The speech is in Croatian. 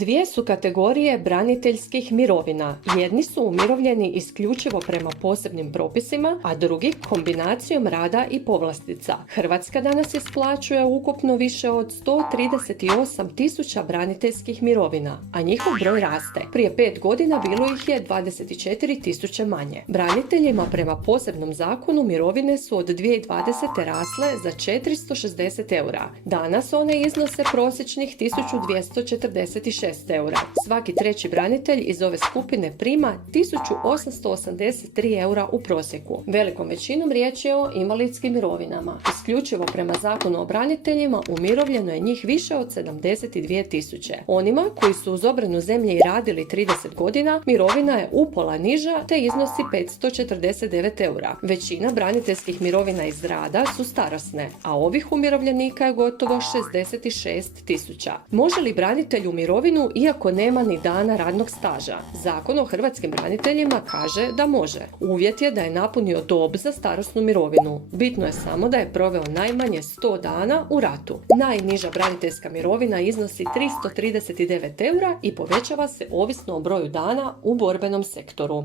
Dvije su kategorije braniteljskih mirovina. Jedni su umirovljeni isključivo prema posebnim propisima, a drugi kombinacijom rada i povlastica. Hrvatska danas isplaćuje ukupno više od 138 tisuća braniteljskih mirovina, a njihov broj raste. Prije 5 godina bilo ih je 24 tisuće manje. Braniteljima prema posebnom zakonu mirovine su od 2020. rasle za 460 eura. Danas one iznose prosječnih 1246 eura. Svaki treći branitelj iz ove skupine prima 1883 eura u prosjeku. Velikom većinom riječ je o invalidskim mirovinama. Isključivo prema zakonu o braniteljima umirovljeno je njih više od 72 tisuće. Onima koji su uz obranu zemlje i radili 30 godina, mirovina je upola niža te iznosi 549 eura. Većina braniteljskih mirovina iz rada su starosne, a ovih umirovljenika je gotovo 66 tisuća. Može li branitelj u mirovinu iako nema ni dana radnog staža? Zakon o hrvatskim braniteljima kaže da može. Uvjet je da je napunio dob za starosnu mirovinu. Bitno je samo da je proveo najmanje 100 dana u ratu. Najniža braniteljska mirovina iznosi 339 eura i povećava se ovisno o broju dana u borbenom sektoru.